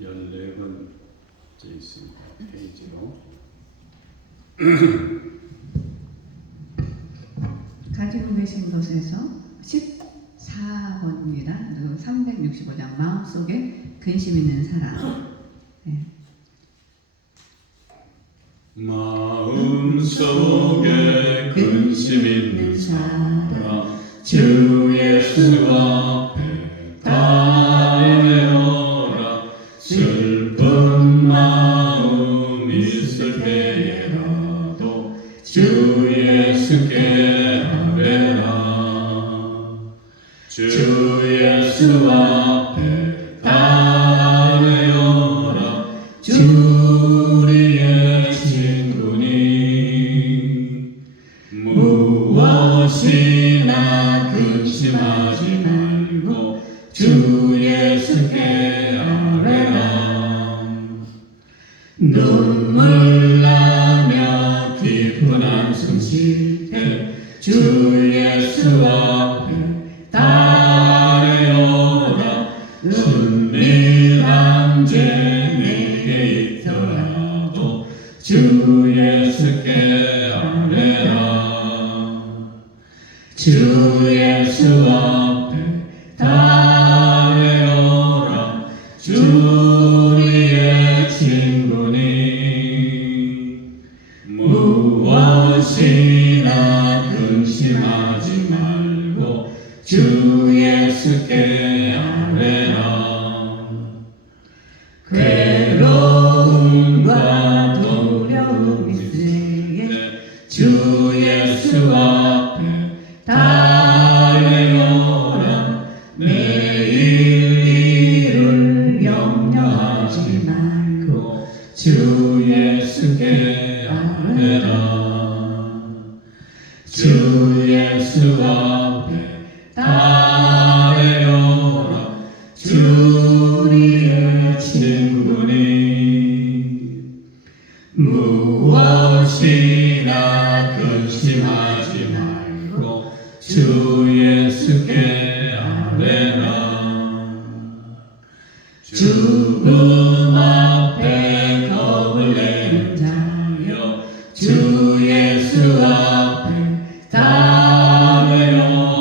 14번째 있습니다. 페이지로 가지고 계신 것에서 14번입니다. 그리고 365장 마음속에 근심 있는 사람. 네. 마음속에 근심 있는 사람 주 예수 앞에 달려라. 슬픈 마음 있을 때에라도 주 예수께 아뢰라. 주 예수 앞에 달려라. 주 우리의 친구니 무엇이나 근심하지 말고 주 예수께 아뢰라. 눈물 나며 깊은 한숨 쉴 때 주 예수 앞에 달려라. 은밀한 죄 내게 있더라도 주 예수께 아뢰라. 주 예수 앞에 달려라. 주 우리의 친구니 무엇이나 근심하지 말고 주 예수께 아뢰라. 괴로움과 두려움 있을 때 주 예수 앞에 달려라. 내일 일을 염려하지 말고 주 예수께 아뢰라. 주 예수 앞에 달려라. 주 우리의 친구니 무엇이나 근심하지 말고 주 예수께 아뢰라. 죽음 앞에 겁을 내는 자여 주 예수 앞에 달려라.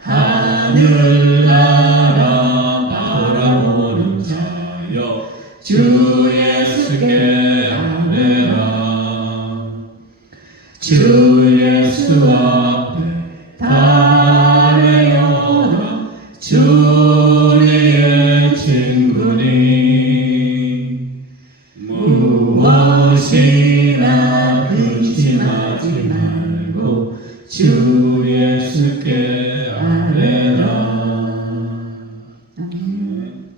하늘나라 바라보는 자여 주 예수께 아뢰라. 주 예수 앞에 달려라. 주 우리의 친구니 무엇이나 근심하지 말고 주 예수께 아뢰라. 아멘.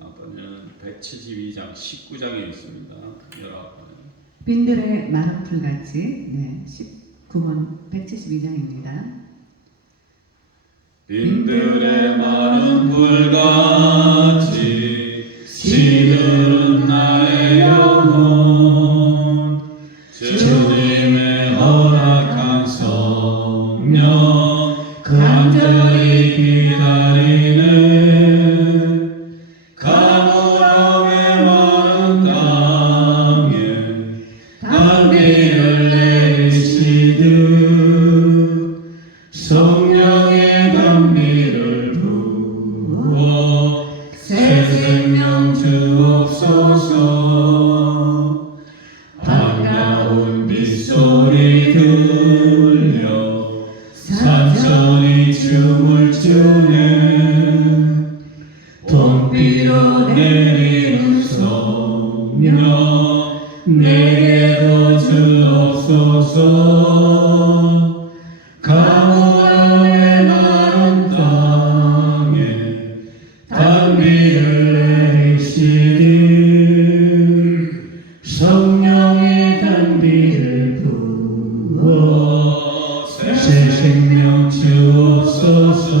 아까는 172장 19장에 있습니다. 19번. 빈들의 마른 풀같이. 네, 19번 172장입니다. 빈들의 마른 불같이 시들은 나의 영혼 주님의 허락한 성령 간절히 기다리네. 가물함의 마른 땅에 단비를 내리시듯 성령의 단비를 부어 새 생명 주옵소서. 반가운 빗소리 들려 산천이 춤을 추네. 봄비로 내리는 성령 내게도 주옵소서. 가물함의 마른 땅에 단비를 내리시니 성령의 단비를 부어 새 생명 주옵소서.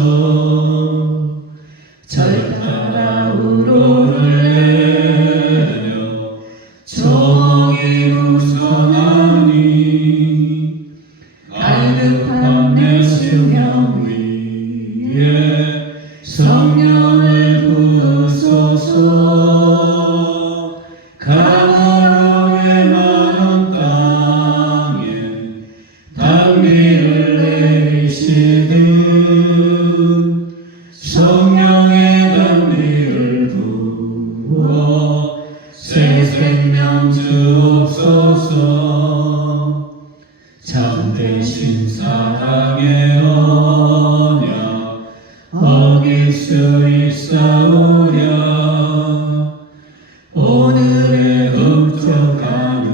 절 따라 우러를 내려 정이 우선하니 갈급한 내 수명 위에 성령을 부으소서. 주소서. 가물어 메마른 땅에 단비를 내리시듯 성령의 단비를 부어 새 생명 주옵소서. 참되신 사랑의 언약 어길 수 있사오랴. 오늘의 흡족한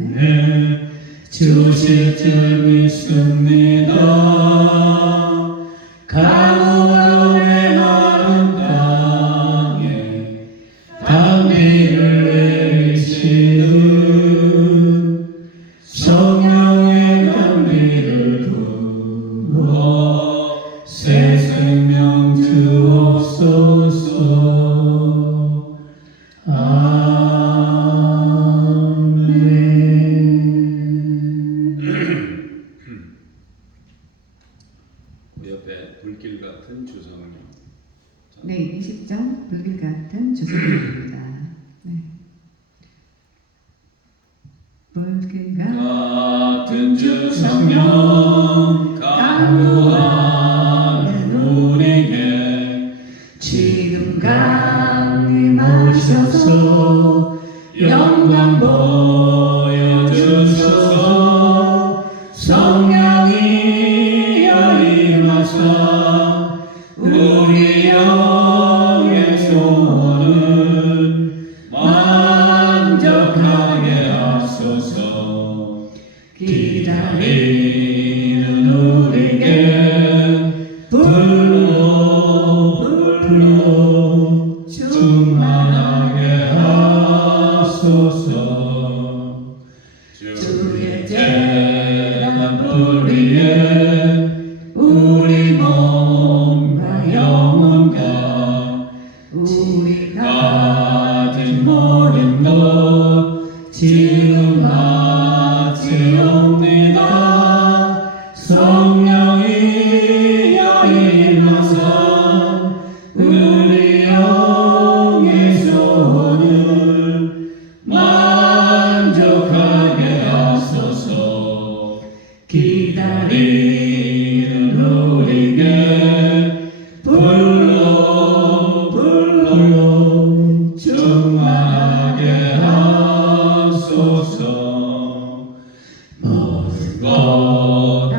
은혜 주실 줄 믿습니다. 가물어 메마른 땅에 단비를 내리시듯 성령의 단비를 부어 새 생명 주옵소서. 그 옆에 불길 같은 주성령. 네, 20장 불길 같은 주성령입니다. 네. 불길 같은 주성령 간구하는 우리에게 지금 강림하셔서 영광 보여주소서. 성령이여 임하사 우리 영의 소원을 만족하게 하소서. 기다리는 우리에게 불로 충만하게 하소서. 주의 재단 불 위에 우리 몸과 영혼과 우리 가진 모든 것 지금 바치옵니다. 성령이여 임하사 우리 영의 소원을 만족하게 하소서. 기다리는 우리에게 불로 충만하게 하소서. 모든 것 다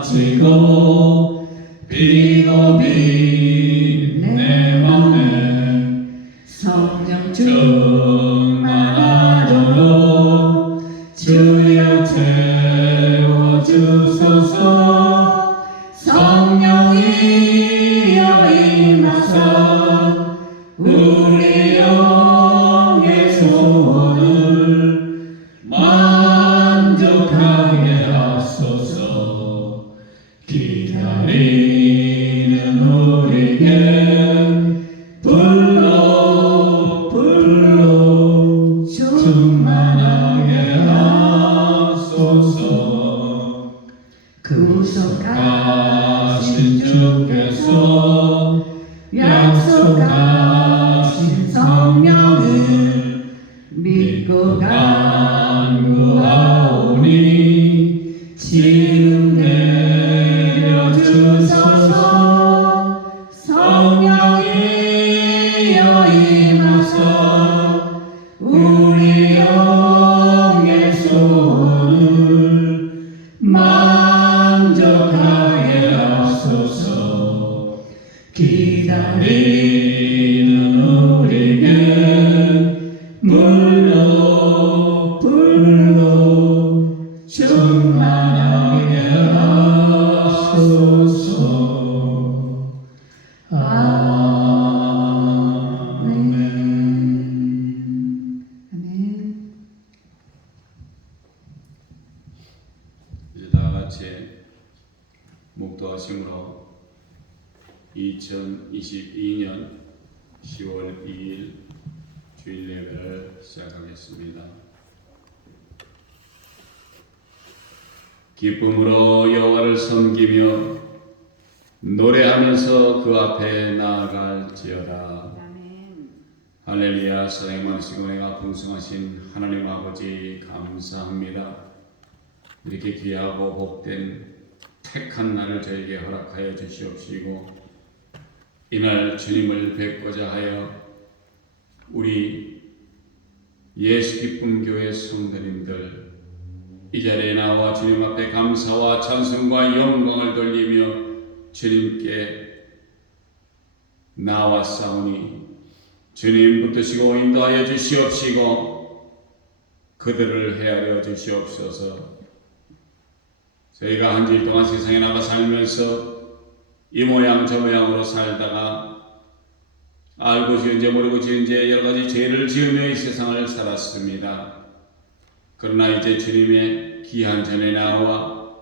바치고 비고비 내 맘에 성령 충만하도록 주여 채워주소서. 성령이여 임하사 우리 영의 소원을 만족하게 하소서. 기다리는 우리에게 불로 충만하게 하소서. 구속하신 주께서 약속하신 성령을 믿고 간구하오니 지금 내려주소서. 성령이여 임하사 우리 영의 소원을 만족하게 하소서. 기다리는 우리에게 불로 충만하게 하소서. 아멘. 아멘. 이제 다 같이 묵도하심으로 2022년 10월 2일 주일 예배를 시작하겠습니다. 기쁨으로 여호와를 섬기며 노래하면서 그 앞에 나아갈지어다. 아멘. 할렐루야. 사랑의 많으시고 은혜가 풍성하신 하나님 아버지 감사합니다. 이렇게 귀하고 복된 택한 날을 저에게 허락하여 주시옵시고 이날 주님을 뵙고자 하여 우리 예수 기쁨 교회 성도님들 이 자리에 나와 주님 앞에 감사와 찬송과 영광을 돌리며 주님께 나왔사오니 주님 붙드시고 인도하여 주시옵시고 그들을 헤아려 주시옵소서. 저희가 한 주일 동안 세상에 나가 살면서 이 모양 저 모양으로 살다가 알고 지은 죄 모르고 지은 죄 여러 가지 죄를 지으며 이 세상을 살았습니다. 그러나 이제 주님의 귀한 전에 나와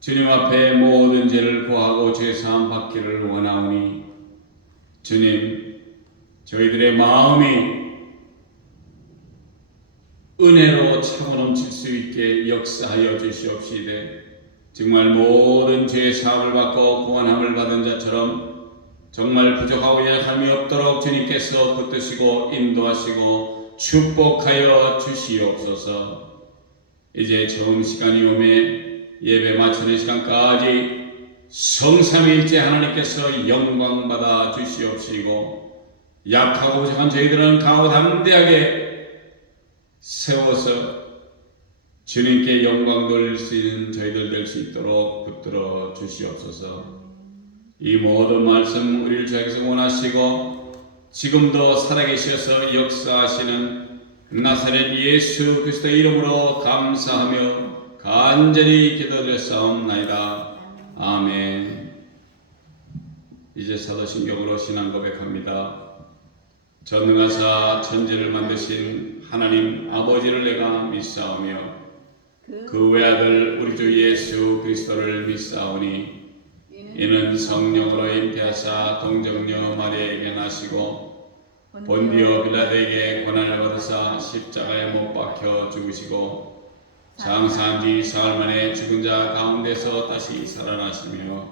주님 앞에 모든 죄를 고하고 죄사함 받기를 원하오니 주님 저희들의 마음이 은혜로 차고 넘칠 수 있게 역사하여 주시옵시되 정말 모든 죄의 사함을 받고 구원함을 받은 자처럼 정말 부족하고 연약함이 없도록 주님께서 붙드시고 인도하시고 축복하여 주시옵소서. 이제 처음 시간이 오매 예배 마치는 시간까지 성삼위일체 하나님께서 영광 받아 주시옵시고 약하고 부족한 저희들은 강하고 담대하게 세워서 주님께 영광 돌릴 수 있는 저희들 될 수 있도록 붙들어 주시옵소서. 이 모든 말씀 우리를 주께서 원하시고 지금도 살아계셔서 역사하시는 나사렛 예수 그리스도의 이름으로 감사하며 간절히 기도드렸사옵나이다. 아멘. 이제 사도신경으로 신앙 고백합니다. 전능하사 천지를 만드신 하나님 아버지를 내가 믿사오며 그 외아들 우리 주 예수 그리스도를 믿사오니 이는 성령으로 잉태하사 동정녀 마리아에게 나시고 본디오 빌라도에게 고난을 받으사 십자가에 못 박혀 죽으시고 장사한 지 사흘 만에 죽은 자 가운데서 다시 살아나시며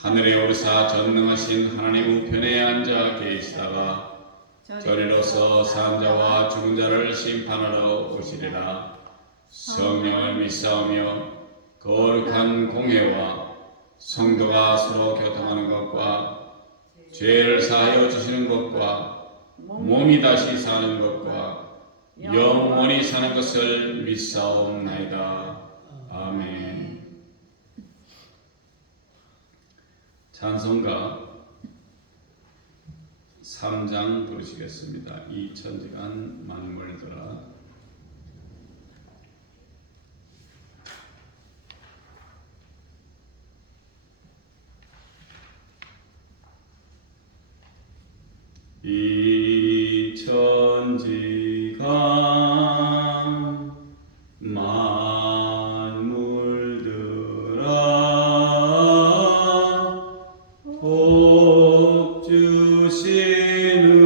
하늘에 오르사 전능하신 하나님 우편에 앉아 계시다가 저리로서 산 자와 죽은 자를 심판하러 오시리라. 성령을 믿사오며 거룩한 공회와 성도가 서로 교통하는 것과 죄를 사하여 주시는 것과 몸이 다시 사는 것과 영원히 사는 것을 믿사옵나이다. 아멘. 찬송가 3장 부르시겠습니다. 이 천지간 만물들아. 이 천지간 만물들아 복 주시는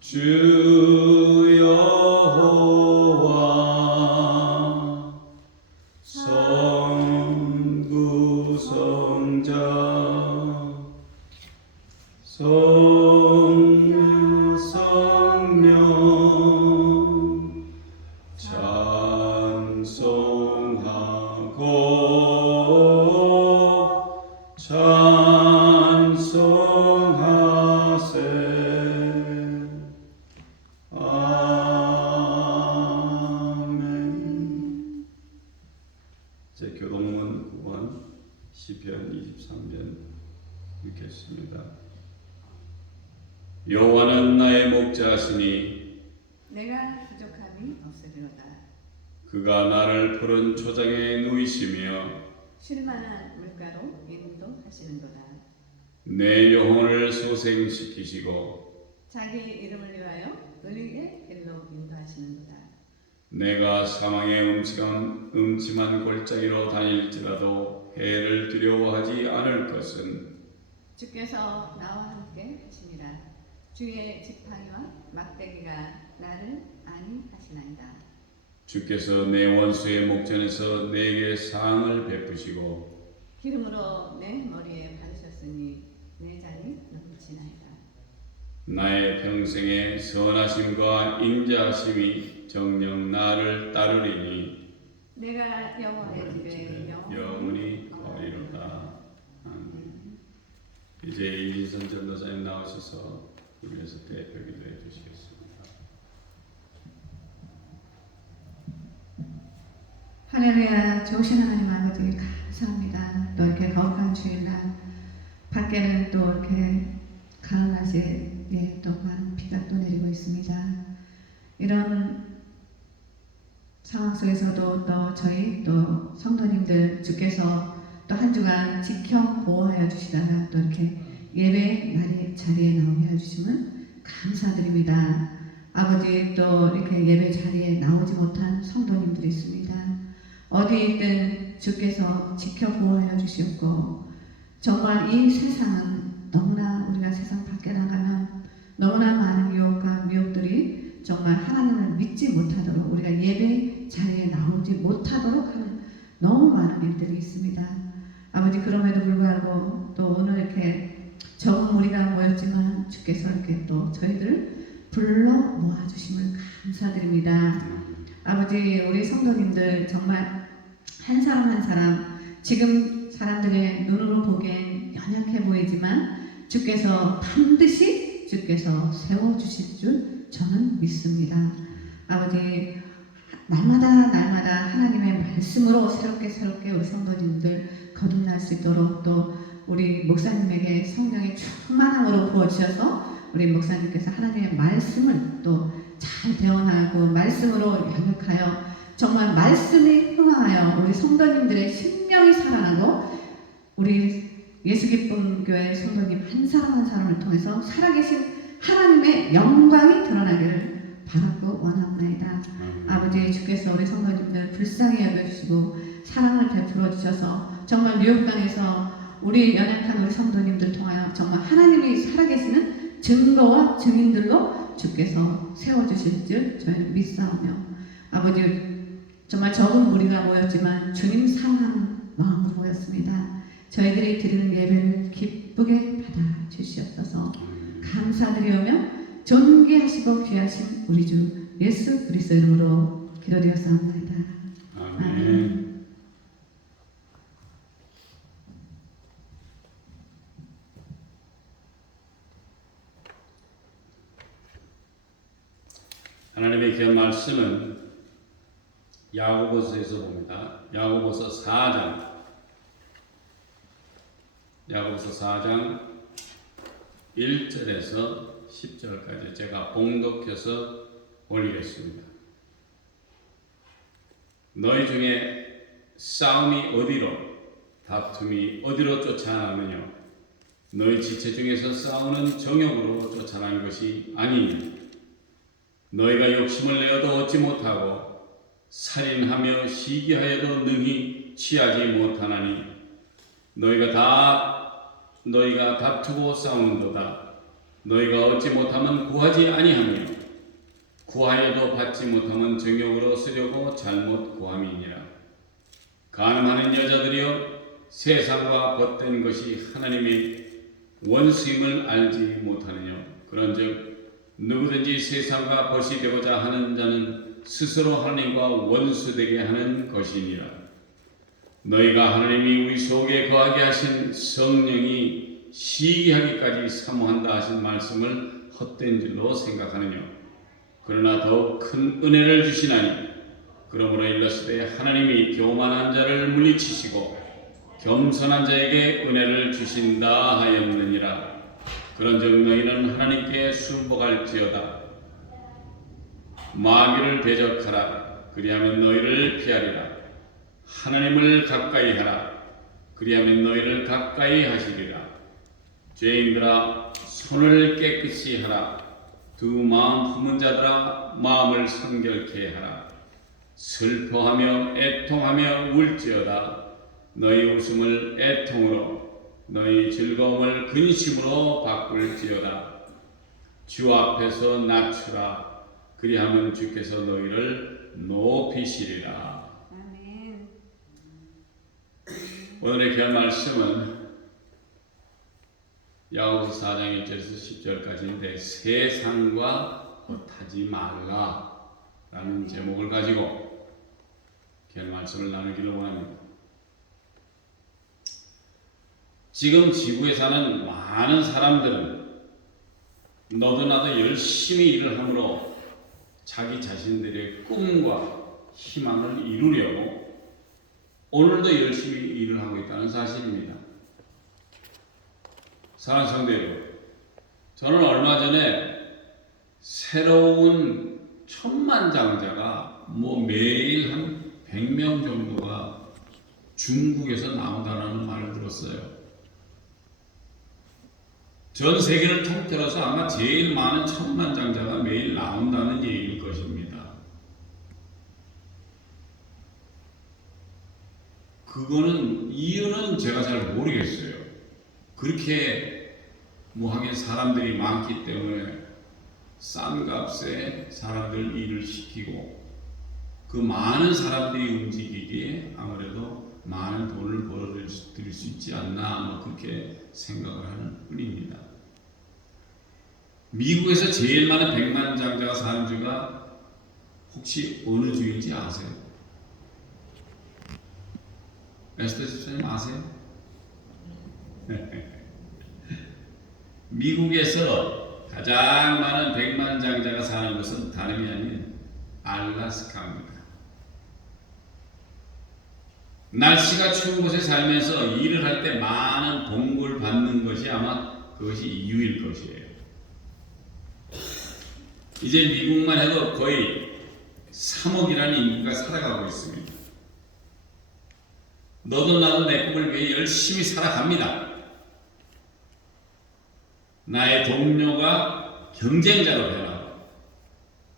주 여호와 성부성자 성령 찬송하고 찬송하세. 아멘. 제 교동문 9번 시편 23편 읽겠습니다. 여호와는 나의 목자시니 내가 부족함이 없으리로다. 그가 나를 푸른 초장에 누이시며 쉴만한 물가로 인도하시는도다. 내 영혼을 소생시키시고 자기 이름을 위하여 의의 길로 인도하시는도다. 내가 사망의 음침한 골짜기로 다닐지라도 해를 두려워하지 않을 것은 주께서 나와 함께 하시니라. 주의 지팡이와 막대기가 나를 안위하시나이다. 주께서 내 원수의 목전에서 내게 상을 베푸시고 기름으로 내 머리에 바르셨으니 내 잔이 넘치나이다. 나의 평생의 선하심과 인자하심이 정녕 나를 따르리니 내가 여호와의 집에 영원히 거리로다. 아멘. 이제 이진선 전도사님 나오셔서 위에서 대표 기도해 주시겠습니다. 할렐루야. 좋으신 하나님 아버지 감사합니다. 또 이렇게 거룩한 주일날 밖에는 또 이렇게 가을낮에 또 많은 비가 또 내리고 있습니다. 이런 상황 속에서도 또 저희 또 성도님들 주께서 또 한 주간 지켜 보호하여 주시다가 또 이렇게 예배 자리에 나오게 해주시면 감사드립니다. 아버지 또 이렇게 예배 자리에 나오지 못한 성도님들이 있습니다. 어디 있든 주께서 지켜 보호하여 주시옵고 정말 이 세상은 너무나 우리가 세상 밖에 나가면 너무나 많은 유혹과 미혹들이 정말 하나님을 믿지 못하도록 우리가 예배 자리에 나오지 못하도록 하는 너무 많은 일들이 있습니다. 아버지 그럼에도 불구하고 또 오늘 이렇게 적은 무리가 모였지만 주께서 이렇게 또 저희들을 불러 모아주심을 감사드립니다. 아버지 우리 성도님들 정말 한 사람 한 사람 지금 사람들의 눈으로 보기엔 연약해 보이지만 주께서 반드시 주께서 세워주실 줄 저는 믿습니다. 아버지 날마다 하나님의 말씀으로 새롭게 우리 성도님들 거듭날 수 있도록 또 우리 목사님에게 성령의 충만함으로 부어주셔서 우리 목사님께서 하나님의 말씀을 또 잘 배워나가고 말씀으로 양육하여 정말 말씀이 흥황하여 우리 성도님들의 심령이 살아나고 우리 예수 기쁨 교회 성도님 한 사람 한 사람을 통해서 살아계신 하나님의 영광이 드러나기를 바라고 원합니다. 아버지 주께서 우리 성도님들 불쌍히 여겨주시고 사랑을 베풀어 주셔서 정말 미혹당에서 우리 연약한 우리 성도님들 통하여 정말 하나님이 살아계시는 증거와 증인들로 주께서 세워주실 줄 저희는 믿사오며 아버지 정말 적은 무리가 모였지만 주님 사랑하는 마음으로 모였습니다. 저희들이 드리는 예배를 기쁘게 받아 주시옵소서. 감사드리오며 존귀하시고 귀하신 우리 주 예수 그리스도 이름으로 기도드렸사옵나이다. 아멘. 하나님의 귀한 말씀은 야고보서에서 봅니다. 야고보서 4장 1절에서 10절까지 제가 봉독해서 올리겠습니다. 너희 중에 싸움이 어디로 다툼이 어디로 쫓아나느냐 너희 지체 중에서 싸우는 정욕으로 쫓아나는 것이 아니냐 너희가 욕심을 내어도 얻지 못하고 살인하며 시기하여도 능히 취하지 못하나니 너희가 다투고 싸우는도다. 너희가 얻지 못하면 구하지 아니하며 구하여도 받지 못하면 정욕으로 쓰려고 잘못 구함이니라. 간음하는 여자들이여 세상과 벗된 것이 하나님의 원수임을 알지 못하느냐. 그런즉 누구든지 세상과 벗이 되고자 하는 자는 스스로 하나님과 원수되게 하는 것이니라. 너희가 하나님이 우리 속에 거하게 하신 성령이 시기하기까지 사모한다 하신 말씀을 헛된 줄로 생각하느냐. 그러나 더욱 큰 은혜를 주시나니 그러므로 일렀으되 하나님이 교만한 자를 물리치시고 겸손한 자에게 은혜를 주신다 하였느니라. 그런즉 너희는 하나님께 순복할지어다. 마귀를 대적하라. 그리하면 너희를 피하리라. 하나님을 가까이 하라. 그리하면 너희를 가까이 하시리라. 죄인들아 손을 깨끗이 하라. 두 마음 품은 자들아 마음을 성결케 하라. 슬퍼하며 애통하며 울지어다. 너희 웃음을 애통으로 너희 즐거움을 근심으로 바꿀지어다. 주 앞에서 낮추라. 그리하면 주께서 너희를 높이시리라. 아멘. 오늘의 귀한 말씀은 야고보서 4장 1절에서 10절까지인데 세상과 헛하지 말라라는 제목을 가지고 이렇게 말씀을 나누기를 원합니다. 지금 지구에 사는 많은 사람들은 너도 나도 열심히 일을 함으로 자기 자신들의 꿈과 희망을 이루려고 오늘도 열심히 일을 하고 있다는 사실입니다. 사랑하는 성도 여러분, 저는 얼마 전에 새로운 천만장자가 매일 한 100명 정도가 중국에서 나온다는 말을 들었어요. 전 세계를 통틀어서 아마 제일 많은 천만장자가 매일 나온다는 얘기일 것입니다. 그거는 이유는 제가 잘 모르겠어요. 그렇게 하긴 사람들이 많기 때문에 싼 값에 사람들 일을 시키고 그 많은 사람들이 움직이기에 아무래도 많은 돈을 벌어들일 수 있지 않나 그렇게 생각을 하는 뿐입니다. 미국에서 제일 많은 백만장자가 사는 주가 혹시 어느 주인지 아세요? 에스더 집사님 아세요? 미국에서 가장 많은 백만장자가 사는 곳은 다름이 아닌 알래스카입니다. 날씨가 추운 곳에 살면서 일을 할 때 많은 봉급을 받는 것이 아마 그것이 이유일 것이에요. 이제 미국만 해도 거의 3억이라는 인구가 살아가고 있습니다. 너도 나도 내 꿈을 위해 열심히 살아갑니다. 나의 동료가 경쟁자로 변하고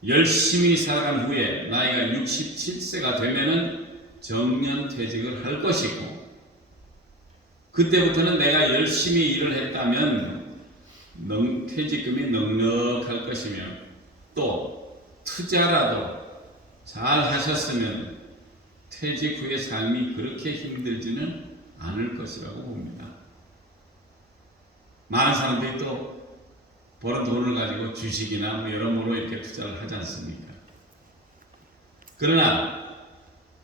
열심히 살아간 후에 나이가 67세가 되면은 정년퇴직을 할 것이고 그때부터는 내가 열심히 일을 했다면 퇴직금이 넉넉할 것이며 또 투자라도 잘 하셨으면 퇴직 후의 삶이 그렇게 힘들지는 않을 것이라고 봅니다. 많은 사람들이 또 벌은 돈을 가지고 주식이나 여러모로 이렇게 투자를 하지 않습니까? 그러나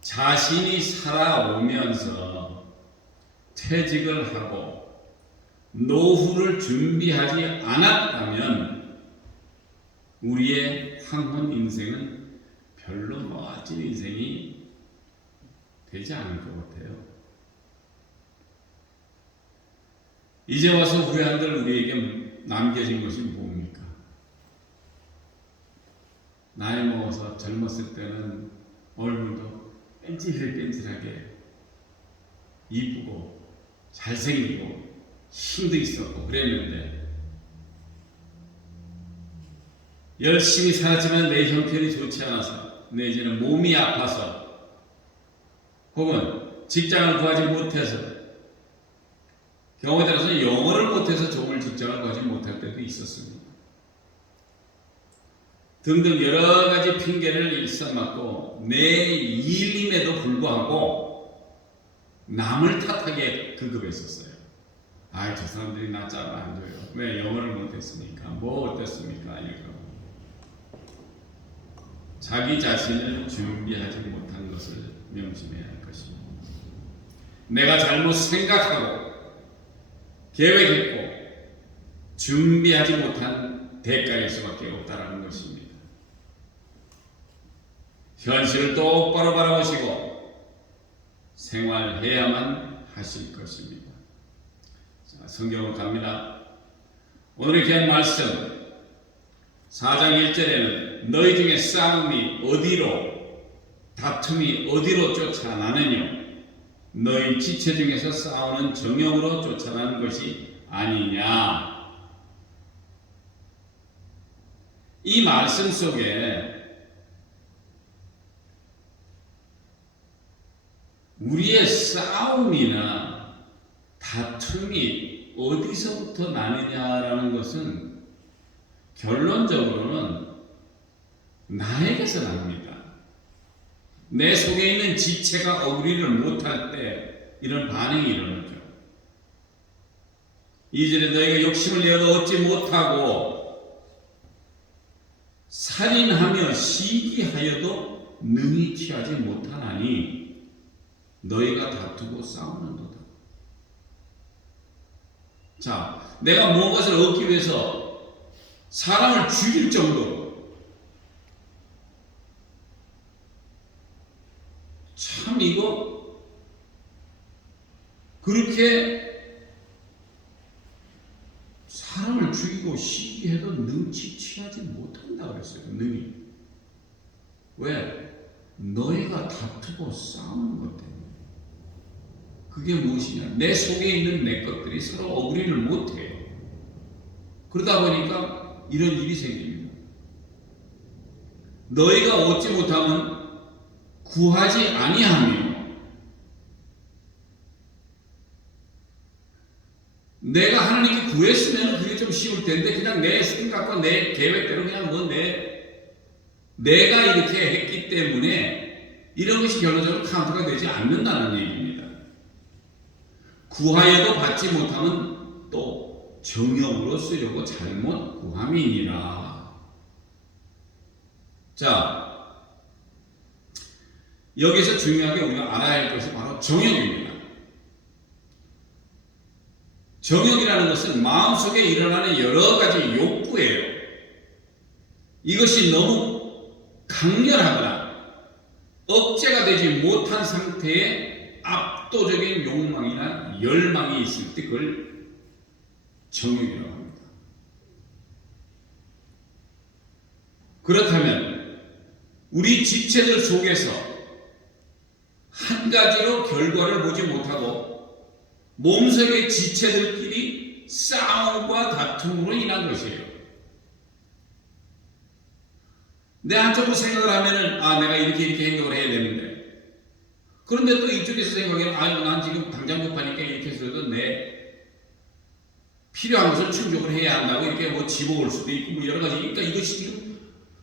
자신이 살아오면서 퇴직을 하고 노후를 준비하지 않았다면 우리의 황혼 인생은 별로 멋진 인생이 되지 않을 것 같아요. 이제 와서 후회한들 우리에게 남겨진 것이 뭡니까? 나이 먹어서 젊었을 때는 얼굴도 뺀질뺀질하게 이쁘고 잘생기고 힘도 있었고 그랬는데 열심히 살았지만 내 형편이 좋지 않아서 내지는 몸이 아파서 혹은 직장을 구하지 못해서 경우에 따라서 영어를 못해서 좋은 직장을 구하지 못할 때도 있었습니다. 등등 여러 가지 핑계를 일삼았고 내 일임에도 불구하고 남을 탓하게 급급했었어요. 저 사람들이 나 잘 안 줘요. 왜 영어를 못했습니까? 뭐 어땠습니까? 이러고 자기 자신을 준비하지 못한 것을 명심해야 할 것입니다. 내가 잘못 생각하고 계획했고 준비하지 못한 대가일 수밖에 없다라는 것입니다. 현실을 똑바로 바라보시고 생활해야만 하실 것입니다. 자, 성경으로 갑니다. 오늘의 귀한 말씀 4장 1절에는 너희 중에 싸움이 어디로 다툼이 어디로 쫓아나느냐 너희 지체 중에서 싸우는 정욕으로 쫓아나는 것이 아니냐. 이 말씀 속에 우리의 싸움이나 다툼이 어디서부터 나느냐라는 것은 결론적으로는 나에게서 납니다. 내 속에 있는 지체가 어그리를 못할 때 이런 반응이 일어나죠. 2절에 너희가 욕심을 내어도 얻지 못하고 살인하며 시기하여도 능히 취하지 못하나니 너희가 다투고 싸우는도다. 자, 내가 무엇을 얻기 위해서 사람을 죽일 정도로 참 이거 그렇게 사람을 죽이고 시기해도 능치 취하지 못한다 그랬어요. 능히. 왜? 너희가 다투고 싸우는 것 때문에. 그게 무엇이냐? 내 속에 있는 내 것들이 서로 어그리를 못해요. 그러다 보니까 이런 일이 생깁니다. 너희가 얻지 못하면 구하지 아니하며 내가 하나님께 구했으면 그게 좀 쉬울 텐데 그냥 내 생각과 내 계획대로 그냥 뭐 내가 이렇게 했기 때문에 이런 것이 결론적으로 카운트가 되지 않는다는 얘기입니다. 구하여도 받지 못하면 또 정욕으로 쓰려고 잘못 구함이니라. 자, 여기서 중요하게 우리가 알아야 할 것이 바로 정욕입니다. 정욕이라는 것은 마음속에 일어나는 여러 가지 욕구예요. 이것이 너무 강렬하거나 억제가 되지 못한 상태의 압도적인 욕망이나 열망이 있을 때 그걸 정욕이라고 합니다. 그렇다면 우리 지체들 속에서 한 가지로 결과를 보지 못하고 몸속의 지체들끼리 싸움과 다툼으로 인한 것이에요. 내 한쪽으로 생각을 하면은 내가 이렇게 행동을 해야 되는데 그런데 또 이쪽에서 생각해는 난 지금 당장 급하니까 이렇게 해서도 내 필요한 것을 충족을 해야 한다고 이렇게 뭐 집어올 수도 있고 뭐 여러 가지. 그러니까 이것이 지금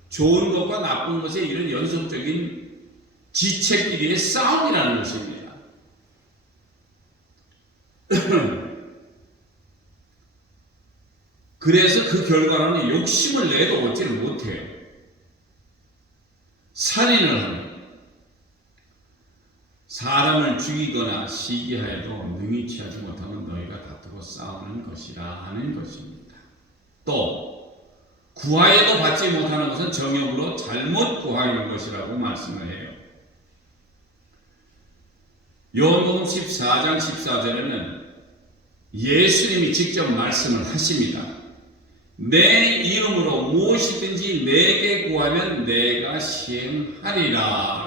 좋은 것과 나쁜 것의 이런 연속적인 지체끼리의 싸움이라는 것입니다. 그래서 그 결과로는 욕심을 내도 얻지를 못해요. 살인을 하는 사람을 죽이거나 시기하여도 능히 취하지 못하면 너희가 다투고 싸우는 것이라 하는 것입니다. 또 구하여도 받지 못하는 것은 정욕으로 잘못 구하는 것이라고 말씀을 해요. 요한복음 14장 14절에는 예수님이 직접 말씀을 하십니다. 내 이름으로 무엇이든지 내게 구하면 내가 시행하리라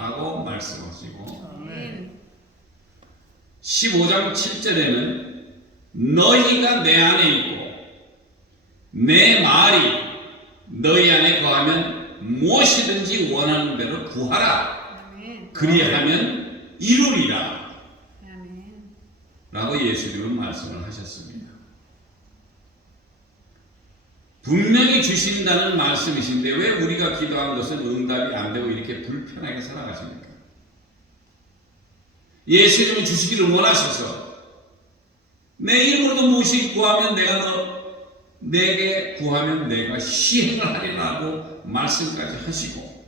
라고 말씀하시고 15장 7절에는 너희가 내 안에 있고 내 말이 너희 안에 거하면 무엇이든지 원하는 대로 구하라. 그리하면 이루리라 라고 예수님은 말씀을 하셨습니다. 분명히 주신다는 말씀이신데 왜 우리가 기도한 것은 응답이 안 되고 이렇게 불편하게 살아가십니까? 예수님은 주시기를 원하셔서 내 이름으로도 무엇이 구하면 내게 구하면 내가 시행을 하리라고 말씀까지 하시고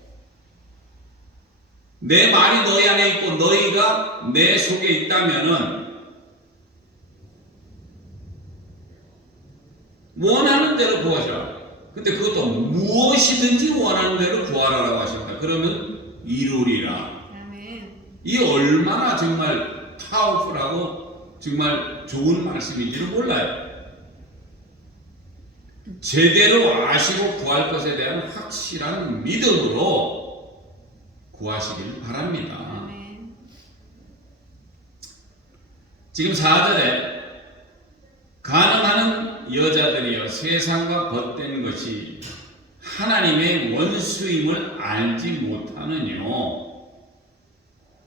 내 말이 너희 안에 있고 너희가 내 속에 있다면은 원하는 대로 구하시라. 근데 그것도 무엇이든지 원하는 대로 구하라라고 하십니다. 그러면 이루리라. 이 얼마나 정말 파워풀하고 정말 좋은 말씀인지를 몰라요. 제대로 아시고 구할 것에 대한 확실한 믿음으로 구하시길 바랍니다. 지금 4절에 가늠하는 여자들이여 세상과 벗된 것이 하나님의 원수임을 알지 못하느뇨.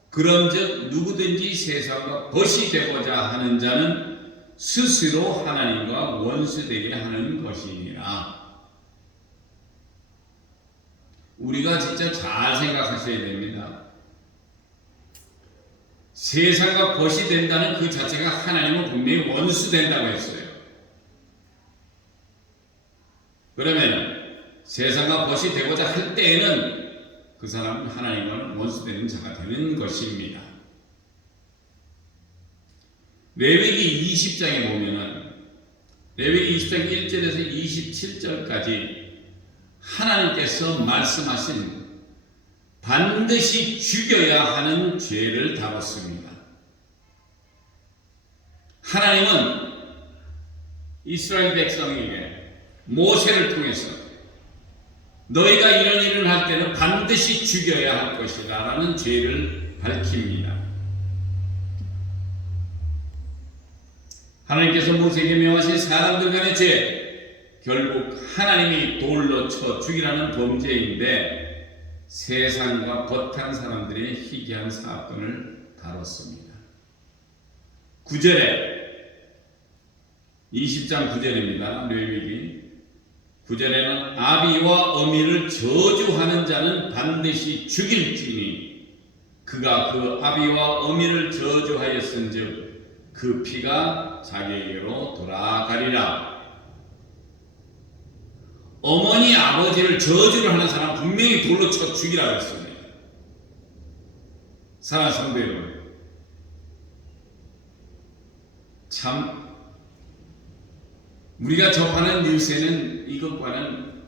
그런즉 누구든지 세상과 벗이 되고자 하는 자는 스스로 하나님과 원수되게 하는 것이니라. 우리가 진짜 잘 생각하셔야 됩니다. 세상과 벗이 된다는 그 자체가 하나님은 분명히 원수된다고 했어요. 그러면 세상과 벗이 되고자 할 때에는 그 사람은 하나님과는 원수되는 자가 되는 것입니다. 레위기 20장에 보면은 레위기 20장 1절에서 27절까지 하나님께서 말씀하신 반드시 죽여야 하는 죄를 다뤘습니다. 하나님은 이스라엘 백성에게 모세를 통해서 너희가 이런 일을 할 때는 반드시 죽여야 할 것이다 라는 죄를 밝힙니다. 하나님께서 모세에게 명하신 사람들 간의 죄, 결국 하나님이 돌로 쳐 죽이라는 범죄인데 세상과 거탄 사람들의 희귀한 사건을 다뤘습니다. 9절에 20장 9절입니다. 레위기 9절에는 아비와 어미를 저주하는 자는 반드시 죽일지니 그가 그 아비와 어미를 저주하였은즉 그 피가 자기에게로 돌아가리라. 어머니 아버지를 저주를 하는 사람 분명히 돌로 쳐 죽이라고 했습니다. 사랑하는 성도 여러분, 참 우리가 접하는 뉴스에는 이것과는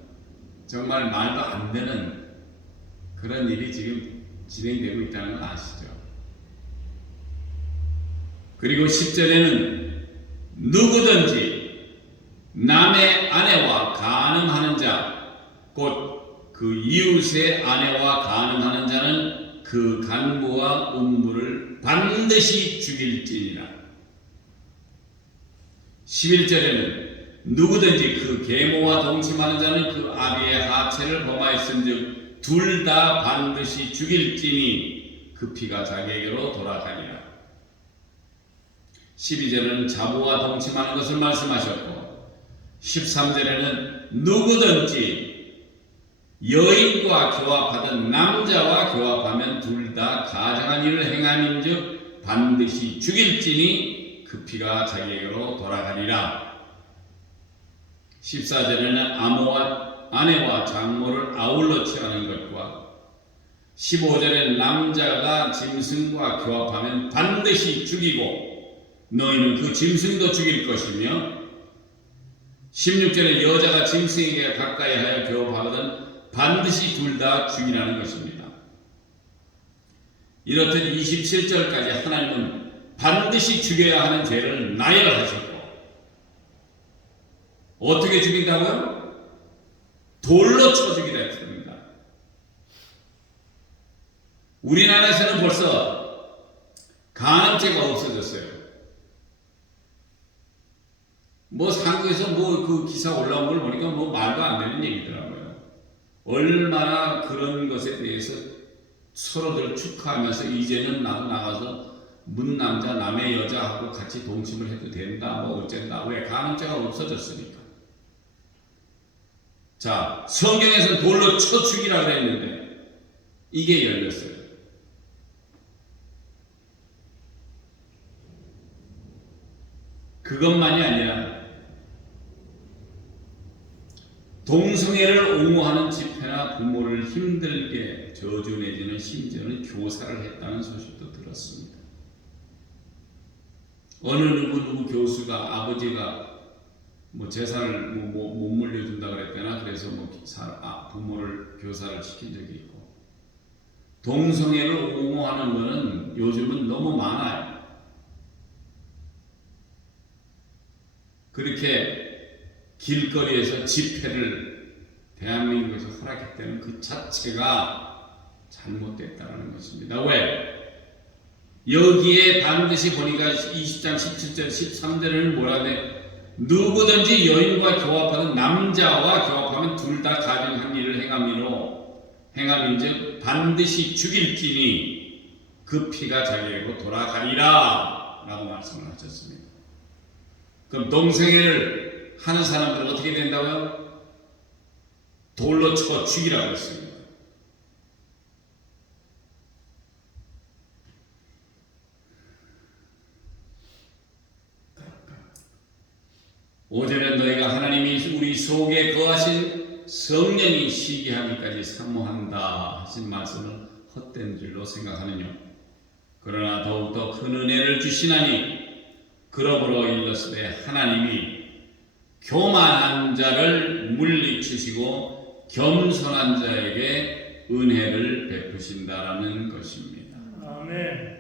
정말 말도 안 되는 그런 일이 지금 진행되고 있다는 건 아시죠? 그리고 10절에는 누구든지 남의 아내와 간음하는 자, 곧 그 이웃의 아내와 간음하는 자는 그 간부와 음부를 반드시 죽일지니라. 11절에는 누구든지 그 계모와 동침하는 자는 그 아비의 하체를 범하였은즉 둘 다 반드시 죽일지니 그 피가 자기에게로 돌아가니라. 12절에는 자부와 동침하는 것을 말씀하셨고 13절에는 누구든지 여인과 교합하든 남자와 교합하면 둘 다 가증한 일을 행함인즉 반드시 죽일지니 그 피가 자기에게로 돌아가리라. 14절에는 아내와 장모를 아울러 취하는 것과 15절에는 남자가 짐승과 교합하면 반드시 죽이고 너희는 그 짐승도 죽일 것이며 16절에 여자가 짐승에게 가까이 하여 교합하거든 반드시 둘 다 죽이라는 것입니다. 이렇듯 27절까지 하나님은 반드시 죽여야 하는 죄를 나열하셨고 어떻게 죽인다고요? 돌로 쳐 죽이라 했습니다. 우리나라에서는 벌써 간음죄가 없어졌어요. 뭐 한국에서 뭐 그 기사 올라온 걸 보니까 뭐 말도 안 되는 얘기더라고요. 얼마나 그런 것에 대해서 서로들 축하하면서 이제는 나도 나가서 문 남자 남의 여자하고 같이 동침을 해도 된다 뭐 어쩐다. 왜? 간음죄가 없어졌으니까. 자, 성경에서는 돌로 쳐 죽이라 그랬는데 이게 열렸어요. 그것만이 아니라 동성애를 옹호하는 집회나 부모를 힘들게 저주 내지는 심지어는 교사를 했다는 소식도 들었습니다. 어느 누구 교수가 아버지가 뭐 재산을 못 물려준다 그랬대나 그래서 부모를 교사를 시킨 적이 있고 동성애를 옹호하는 거는 요즘은 너무 많아요. 그렇게 길거리에서 집회를 대한민국에서 허락했다는 그 자체가 잘못됐다는 것입니다. 왜? 여기에 반드시 보니까 20장 17절 13절에는 뭐라 돼? 누구든지 여인과 교합하는 남자와 교합하면 둘 다 가증한 일을 행함인즉 반드시 죽일지니 그 피가 자기에게로 돌아가리라 라고 말씀을 하셨습니다. 그럼 동성애를 하는 사람들은 어떻게 된다고요? 돌로 쳐 죽이라고 했습니다. 5절에 너희가 하나님이 우리 속에 거하신 성령이 쉬게 하기까지 사모한다 하신 말씀을 헛된 줄로 생각하느냐. 그러나 더욱더 큰 은혜를 주시나니 그러므로 일렀으되 하나님이 교만한 자를 물리치시고 겸손한 자에게 은혜를 베푸신다라는 것입니다. 아멘.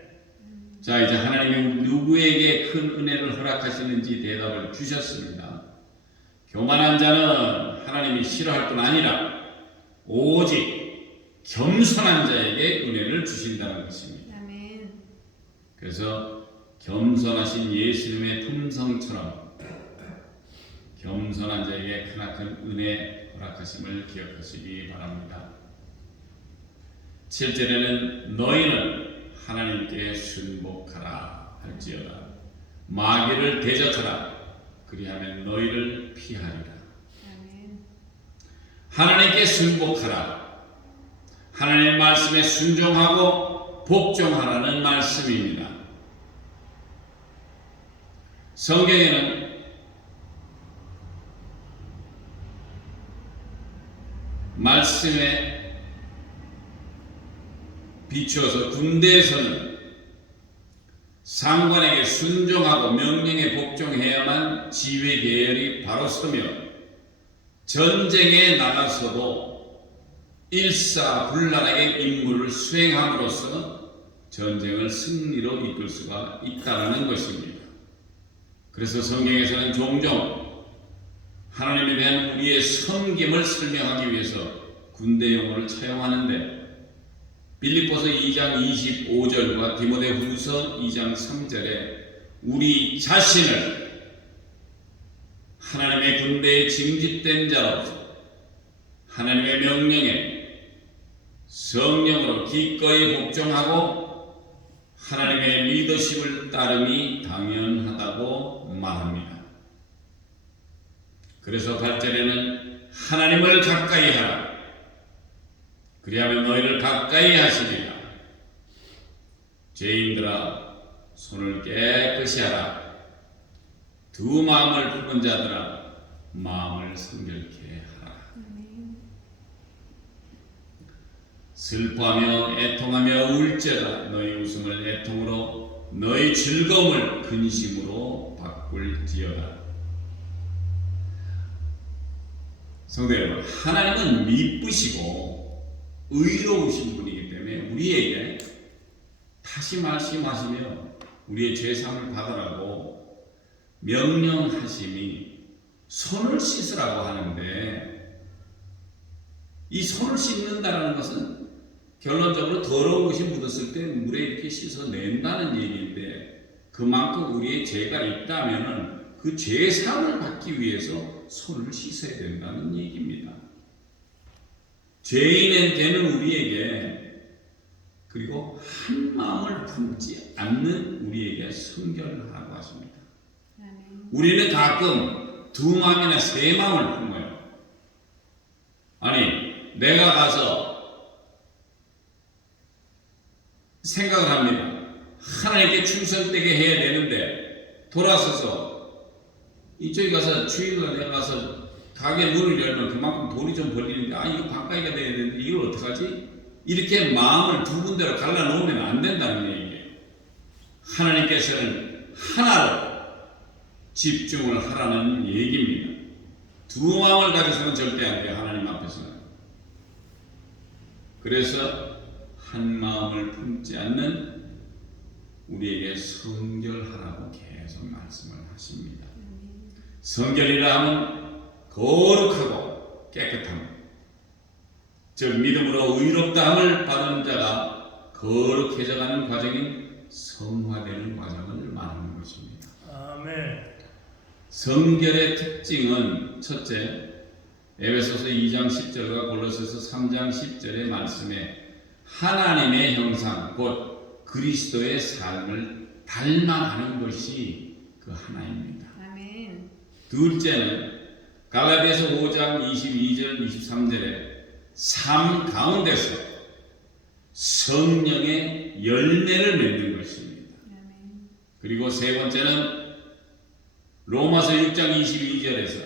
자, 이제 하나님이 누구에게 큰 은혜를 허락하시는지 대답을 주셨습니다. 교만한 자는 하나님이 싫어할 뿐 아니라 오직 겸손한 자에게 은혜를 주신다는 것입니다. 아멘. 그래서 겸손하신 예수님의 품성처럼 겸손한 자에게 크나큰 은혜 허락하심을 기억하시기 바랍니다. 7절에는 너희는 하나님께 순복하라 할지어다. 마귀를 대적하라. 그리하면 너희를 피하리라. 아멘. 하나님께 순복하라. 하나님의 말씀에 순종하고 복종하라는 말씀입니다. 성경에는 말씀에 비추어서 군대에서는 상관에게 순종하고 명령에 복종해야만 지휘 계열이 바로 서며 전쟁에 나가서도 일사불란하게 임무를 수행함으로써 전쟁을 승리로 이끌 수가 있다는 것입니다. 그래서 성경에서는 종종 하나님에 대한 우리의 섬김을 설명하기 위해서 군대 용어를 차용하는데 빌립보서 2장 25절과 디모데후서 2장 3절에 우리 자신을 하나님의 군대에 징집된 자로서 하나님의 명령에 성령으로 기꺼이 복종하고 하나님의 리더십을 따름이 당연하다고 말합니다. 그래서 8절에는 하나님을 가까이 하라. 그리하면 너희를 가까이 하시리라. 죄인들아 손을 깨끗이 하라. 두 마음을 품은 자들아 마음을 성결케 하라. 슬퍼하며 애통하며 울지어다. 너희 웃음을 애통으로 너희 즐거움을 근심으로 바꿀지어다. 성도 여러분, 하나님은 미쁘시고 의로우신 분이기 때문에 우리에게 다시 말씀하시며 우리의 죄사함을 받으라고 명령하심이 손을 씻으라고 하는데, 이 손을 씻는다는 것은 결론적으로 더러운 것이 묻었을 때 물에 이렇게 씻어낸다는 얘기인데, 그만큼 우리의 죄가 있다면 그 죄사함을 받기 위해서 손을 씻어야 된다는 얘기입니다. 죄인은 되는 우리에게, 그리고 한 마음을 품지 않는 우리에게 성결하라고 하십니다. 우리는 가끔 두 마음이나 세 마음을 품어요. 아니, 내가 가서 생각을 합니다. 하나님께 충성되게 해야 되는데 돌아서서 이쪽에 가서 주일날 내가 가서 가게 문을 열면 그만큼 돈이 좀 벌리는데, 아, 이거 반가이가 돼야 되는데 이걸 어떡하지? 이렇게 마음을 두 군데로 갈라놓으면 안 된다는 얘기예요. 하나님께서는 하나로 집중을 하라는 얘기입니다. 두 마음을 가져서는 절대 안 돼요, 하나님 앞에서는. 그래서 한 마음을 품지 않는 우리에게 성결하라고 계속 말씀을 하십니다. 성결이라 하면 거룩하고 깨끗함, 즉 믿음으로 의롭다함을 받은 자가 거룩해져가는 과정인 성화되는 과정을 말하는 것입니다. 아멘. 성결의 특징은 첫째, 에베소서 2장 10절과 골로새서 3장 10절의 말씀에 하나님의 형상, 곧 그리스도의 삶을 닮아가는 것이 그 하나입니다. 아멘. 둘째는 갈라디아서 5장 22절 23절에 삶 가운데서 성령의 열매를 맺는 것입니다. 아멘. 그리고 세 번째는 로마서 6장 22절에서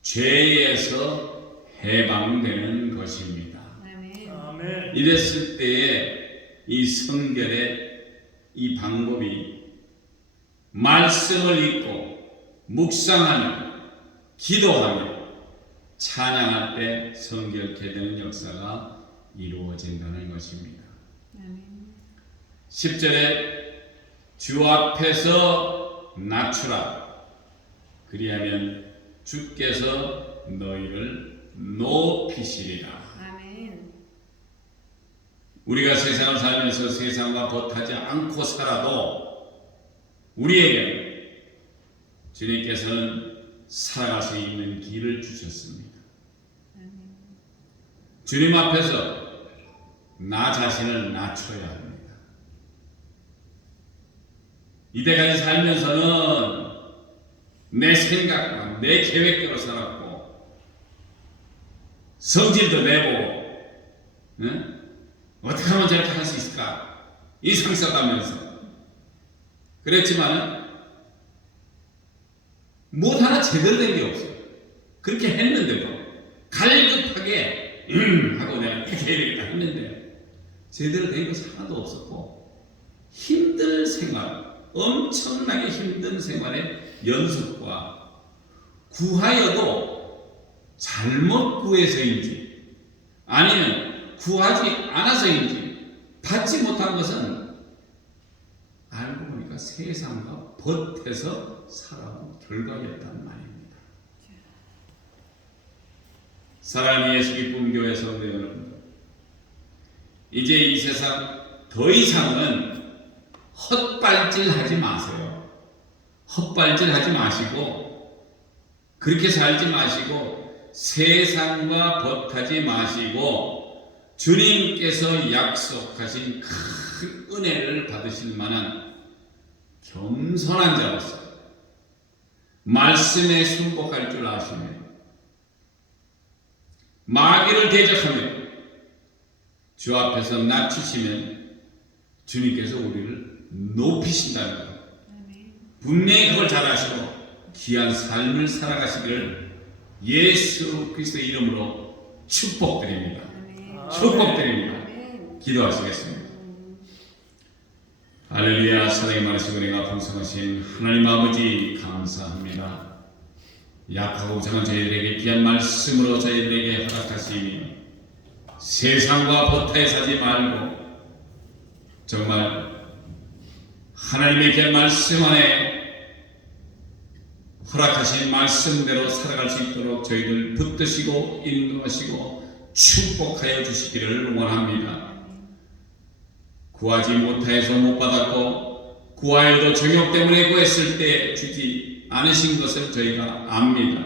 죄에서 해방되는 것입니다. 아멘. 아멘. 이랬을 때에 이 성결의 이 방법이 말씀을 읽고 묵상하며 기도하며 찬양할 때 성결케 되는 역사가 이루어진다는 것입니다. 아멘. 10절에 주 앞에서 낮추라. 그리하면 주께서 너희를 높이시리라. 아멘. 우리가 세상을 살면서 세상과 벗하지 않고 살아도 우리에게 주님께서는 살아갈 수 있는 길을 주셨습니다. 아멘. 주님 앞에서 나 자신을 낮춰야 합니다. 이때까지 살면서는 내 생각과 내 계획대로 살았고 성질도 내보고 어떻게 하면 저렇게 할 수 있을까 이상 써가면서 그랬지만 못 하나 제대로 된 게 없어요. 그렇게 했는데도 갈급하게 하고 내가 이렇게 해야 되겠다 했는데 제대로 된 것이 하나도 없었고 힘든 생활, 엄청나게 힘든 생활의 연습과 구하여도 잘못 구해서인지 아니면 구하지 않아서인지 받지 못한 것은 알고 보니까 세상과 벗해서 살아온 결과였단 말입니다. 사랑하는 예수 기쁨 교회 성도 여러분, 이제 이 세상 더 이상은 헛발질하지 마세요. 헛발질하지 마시고 그렇게 살지 마시고 세상과 벗하지 마시고 주님께서 약속하신 큰 은혜를 받으실 만한 겸손한 자로서 말씀에 순복할 줄 아시며 마귀를 대적하며 주 앞에서 낮추시면 주님께서 우리를 높이신다는 것. 분명히 그걸 잘 아시고 귀한 삶을 살아가시기를 예수 그리스도의 이름으로 축복드립니다. 축복드립니다. 기도하시겠습니다. 할렐루야. 사랑이 많으시고 은혜가 풍성하신 하나님 아버지 감사합니다. 약하고 작은 저희들에게 귀한 말씀으로 저희들에게 허락하시며 세상과 벗하에 사지 말고 정말 하나님의 귀한 말씀 안에 허락하신 말씀대로 살아갈 수 있도록 저희들 붙드시고 인도하시고 축복하여 주시기를 원합니다. 구하지 못하여서 못 받았고 구하여도 정욕 때문에 구했을 때 주지 않으신 것을 저희가 압니다.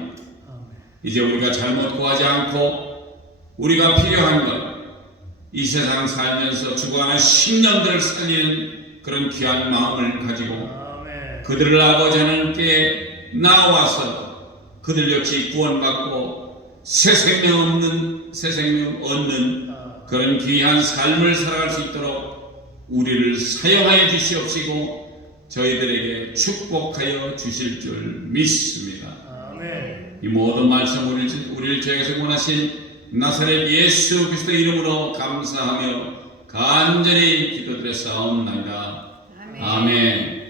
이제 우리가 잘못 구하지 않고 우리가 필요한 것 이 세상 살면서 죽어가는 신년들을 살리는 그런 귀한 마음을 가지고 그들을 아버지 하나님께 나와서 그들 역시 구원받고 새 생명 얻는 그런 귀한 삶을 살아갈 수 있도록 우리를 사용하여 주시옵시고 저희들에게 축복하여 주실 줄 믿습니다. 이 모든 말씀 우리를 저에게서 원하신 나사렛 예수 그리스도의 이름으로 감사하며 간절히 기도드렸사옵나이다. 아멘.